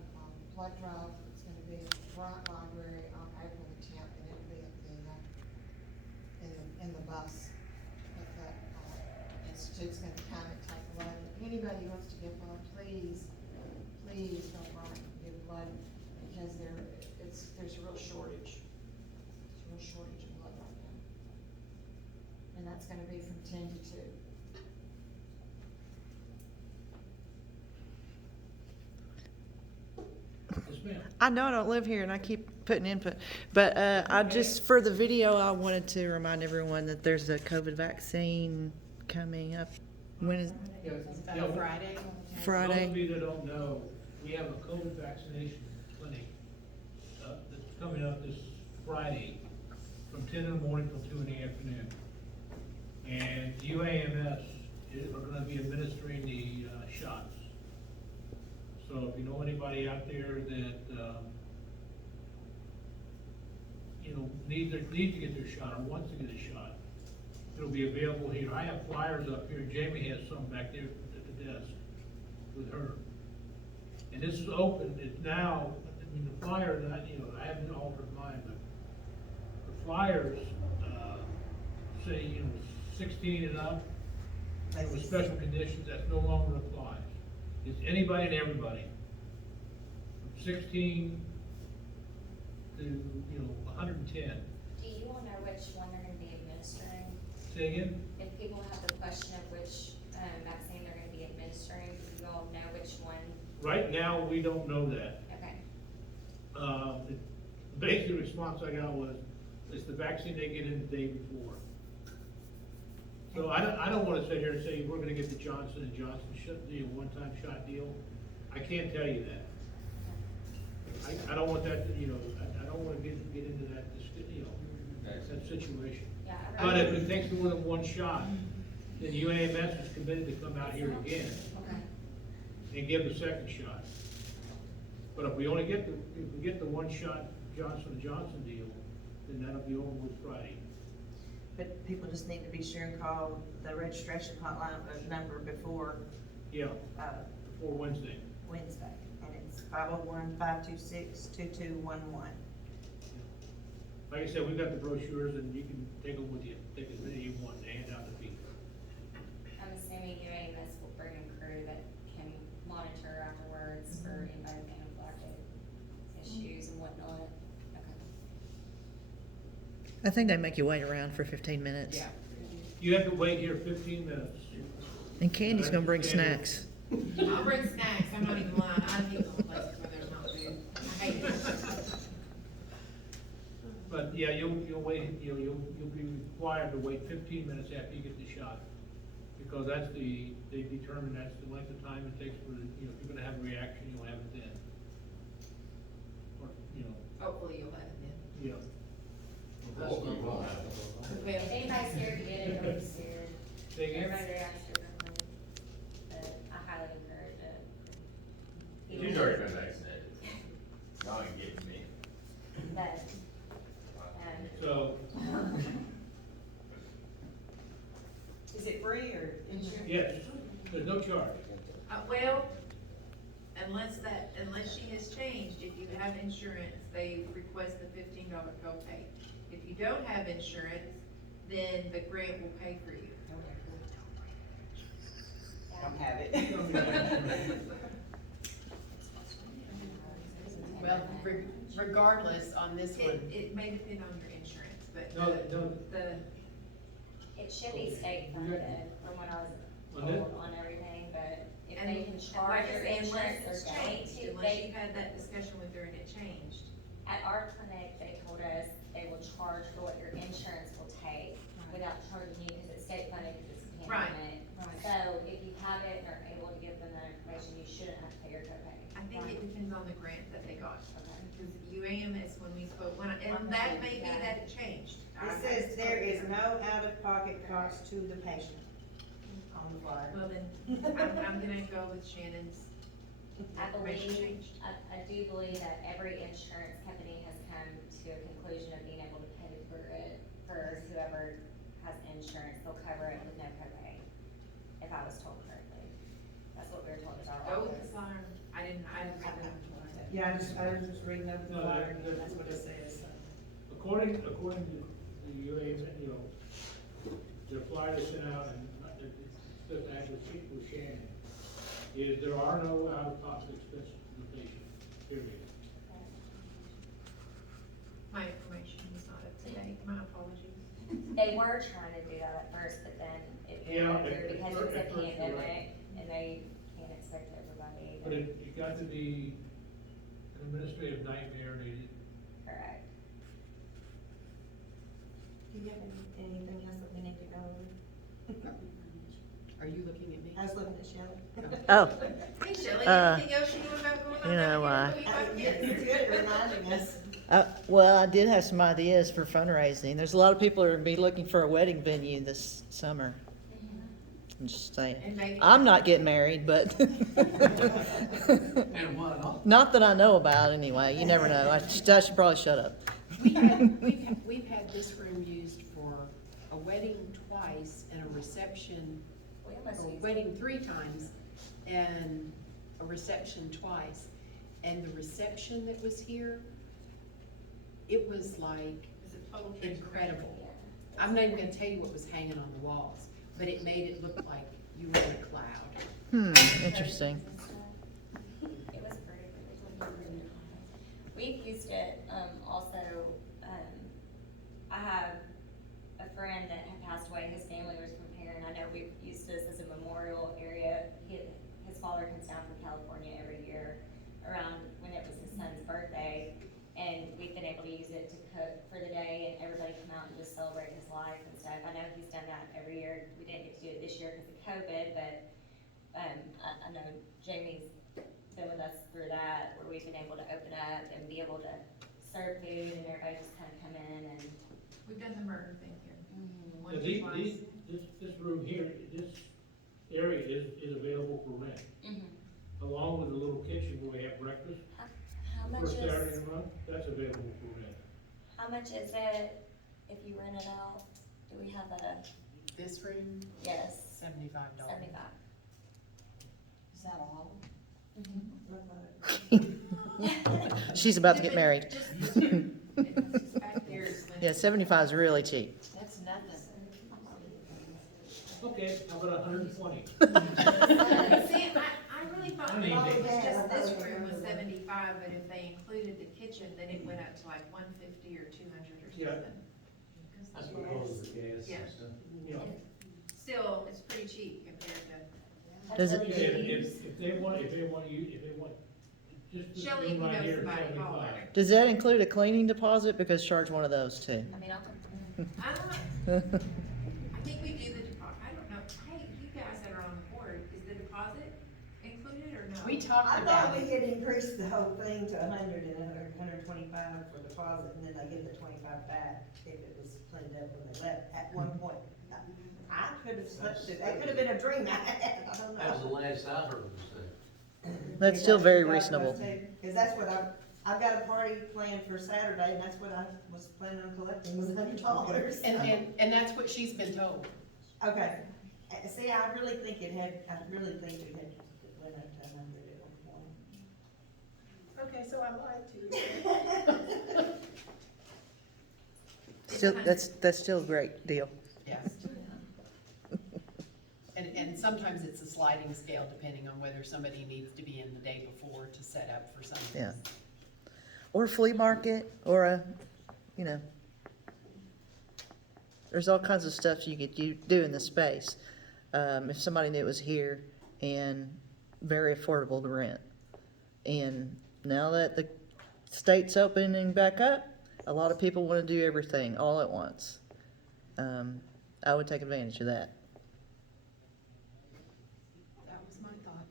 blood drive, it's gonna be in the Bryant Library on April the 10th, and it'll be at in the bus. At the, institute's gonna come and take blood. Anybody who wants to give blood, please go Bryant and give blood, because there's a real shortage. There's a real shortage of blood right now. And that's gonna be from 10 to 2. Yes, ma'am. I know I don't live here and I keep putting input, but I just, for the video, I wanted to remind everyone that there's a COVID vaccine coming up. When is, Yeah, Friday? For those Friday? of you that don't know, we have a COVID vaccination clinic, that's coming up this Friday from 10 in the morning till 2 in the afternoon. And UAMS are gonna be administering the, shots. So if you know anybody out there that, needs to get their shot or wants to get a shot, it'll be available here. I have flyers up here, Jamie has some back there at the desk with her. And this is open, it's now, the flyer, I haven't altered mine, but the flyers, say, 16 and up, with special conditions, that no longer applies. It's anybody and everybody, from 16 to, 110. Do you all know which one they're gonna be administering? Say again? If people have the question of which, vaccine they're gonna be administering, do you all know which one? Right now, we don't know that. Okay. The basic response I got was, it's the vaccine they get in the day before. So I don't wanna sit here and say, we're gonna get the Johnson & Johnson one-time shot deal. I can't tell you that. I don't want that, I don't wanna get into that, that situation. Yeah. But if it takes more than one shot, then UAMS is committed to come out here again Okay. and give the second shot. But if we only get the one shot Johnson & Johnson deal, then that'll be over with Friday. But people just need to be sure and call the registration hotline number before, Yeah, before Wednesday. Wednesday, and it's 501-526-2211. Like I said, we've got the brochures and you can take them with you, take as many you want and hand out to people. I'm assuming UAMS will bring a crew that can monitor afterwards for anybody with anaphylactic issues and whatnot. Okay. I think they make you wait around for 15 minutes. Yeah. You have to wait here 15 minutes. And Candy's gonna bring snacks. I'll bring snacks, I'm not even lying, I hate going places where there's not food, I hate it. But yeah, you'll wait, you'll be required to wait 15 minutes after you get the shot. Because they determine that's the length of time it takes for, if you're gonna have a reaction, you'll have it then. Or, Hopefully you'll have it then. yeah. If anybody's scared to get it, don't be scared. Say again? Everybody reacts differently, but I highly encourage it. She's already been vaccinated. Y'all ain't getting me. But, So, Is it free or insurance? yes, there's no charge. Well, unless she has changed, if you have insurance, they request the $15 copay. If you don't have insurance, then the grant will pay for you. Don't have it. Well, regardless on this one, It may depend on your insurance. No, no. the, It should be state funded from what I was On this? told on everything, but if and they can charge like I your said, unless insurance it's or don't, changed, unless they, you had that discussion with her and it changed. at our clinic, they told us they will charge for what your insurance will take without charging you, because it's state funded, because it's a Right. pandemic. Right. So if you have it and are able to give them that information, you shouldn't have to pay your copay. I think it depends on the grant that they got. Okay. Because UAMS, when we spoke, and that may be that it changed. It says there is no out-of-pocket cost to the patient on the flyer. Well, then, I'm gonna go with Shannon's. I Information believe, changed. I do believe that every insurance company has come to a conclusion of being able to pay for it, for whoever has insurance, they'll cover it with no copay, if I was told correctly. That's what we were told as our Go with the office. flyer. I didn't read that. Yeah, I was just reading over the No, flyer, that- and that's what it says. According to the UA, the flyer they sent out, and it's actually with Shannon, is there are no out-of-pocket expenses for the patient, period. My information was not up to date. My apologies. They were trying to do that at first, but then it Yeah, went through because it was a at first you're right. pandemic, and they can't expect everybody But it got to be an administrative nightmare, and they didn't. correct. Do you have anything else that we need to go over? Are you looking at me? I was looking at Shelley. Oh, Hey, Shelley, Uh, anything else you know about going on? you know down why. here? What we It's got good at reminding us. well, I did have some ideas for fundraising. There's a lot of people who are gonna be looking for a wedding venue this summer. I'm just saying. And maybe- I'm not getting married, but And why not? not that I know about anyway. You never know. I should probably shut up. We've had this room used for a wedding twice and a reception, We almost or used wedding 3 times and a reception twice. And the reception that was here, it was like Is it total transparency? incredible. I'm not even gonna tell you what was hanging on the walls, but it made it look like you were in a cloud. Interesting. It was pretty. We've used it, also, I have a friend that had passed away, his family was from here, and I know we've used this as a memorial area. His father comes down from California every year around when it was his son's birthday, and we've been able to use it to cook for the day, and everybody come out and just celebrate his life and stuff. I know he's done that every year. We didn't get to do it this year because of COVID, but, I know Jamie's been with us through that, where we've been able to open up and be able to serve food, and everybody just kind of come in and. We've done the murder thing here. Once Now, or twice. this room here, this area is available for rent, along with the little kitchen where we have breakfast. How much First Saturday is, of the month, that's available for rent. how much is it if you rent it out? Do we have a, This room, yes, $75. 75. Is that all? She's about to get married. It's back there is when- Yeah, 75 is really cheap. That's nothing. Okay, how about 120? See, I really thought I mean, it was they- just this room was 75, but if they included the kitchen, then it went up to like 150 or 200 or Yeah. something. That's because of the gas Yeah. and stuff. Yeah. Still, it's pretty cheap compared to, Does That's it- really Yeah, cheap. if they want, just this Shelley, room you right know here is somebody, call 75. her. Does that include a cleaning deposit? Because charge one of those too. I mean, I don't know, I think we do the deposit, I don't know, hey, you guys that are on the board, is the deposit included or no? We talked I about thought we it. had increased the whole thing to 100 and 125 for deposit, and then they give the 25 back if it was cleaned up when they left at one point. I could have slept through, that could have been a dream I had, I don't know. That was the last I heard them say. That's still very reasonable. Cause that's what I've got a party planned for Saturday, and that's what I was planning on collecting, was $100. And that's what she's been told. Okay, see, I really think it had went up to 100 at one point. Okay, so I lied to you. Still, that's still a great deal. Yes. And sometimes it's a sliding scale depending on whether somebody needs to be in the day before to set up for something. Yeah. Or a flea market, or a, you know, there's all kinds of stuff you could do in the space. If somebody knew it was here and very affordable to rent. And now that the state's opening back up, a lot of people wanna do everything all at once. I would take advantage of that. That was my thought.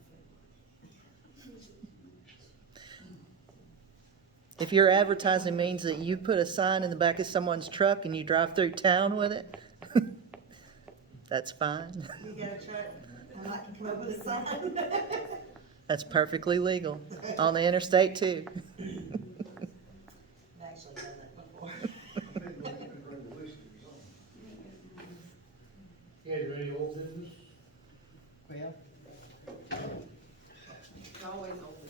If your advertising means that you put a sign in the back of someone's truck and you drive through town with it, that's fine. You got a truck, I might can come up with a sign. That's perfectly legal, on the interstate too. I've actually done that before. Yeah, you ready, old business? Well. It's always open.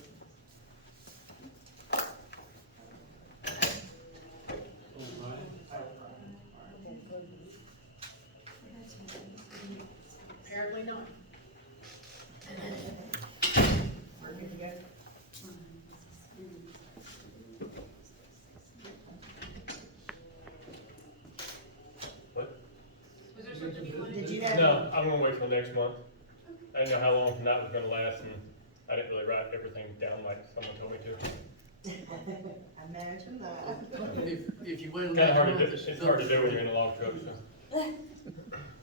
Apparently not. Did you have? No, I'm gonna wait till next month. I didn't know how long tonight was gonna last, and I didn't really write everything down like someone told me to. Imagine that. If you wait till Kinda next hard to month, do, it's hard to do when you're in a log truck, so.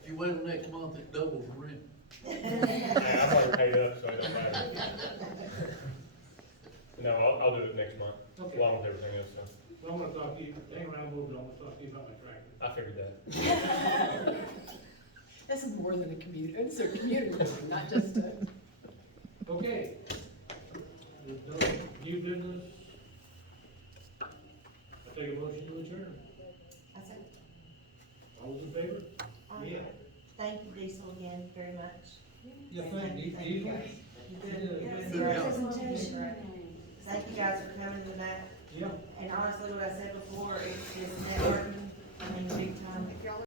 If you wait till next month, it doubles the rent. Yeah, I've already paid up, so it doesn't matter. No, I'll do it next month, Okay. along with everything else, so. Well, I'm gonna talk to you, hang around a little bit, I'm gonna talk to you about my tractor. I figured that. This is more than a community, it's a community, thing, not just a. Okay. There's no new business. I take a motion to adjourn. I said, All those in favor? Yeah. thank you, Diesel, again, very much. Yeah, Thank you guys. You did a Good good job. presentation. Thank you guys for coming to that. Yeah. And honestly, what I said before, it's just networking, I mean, big time.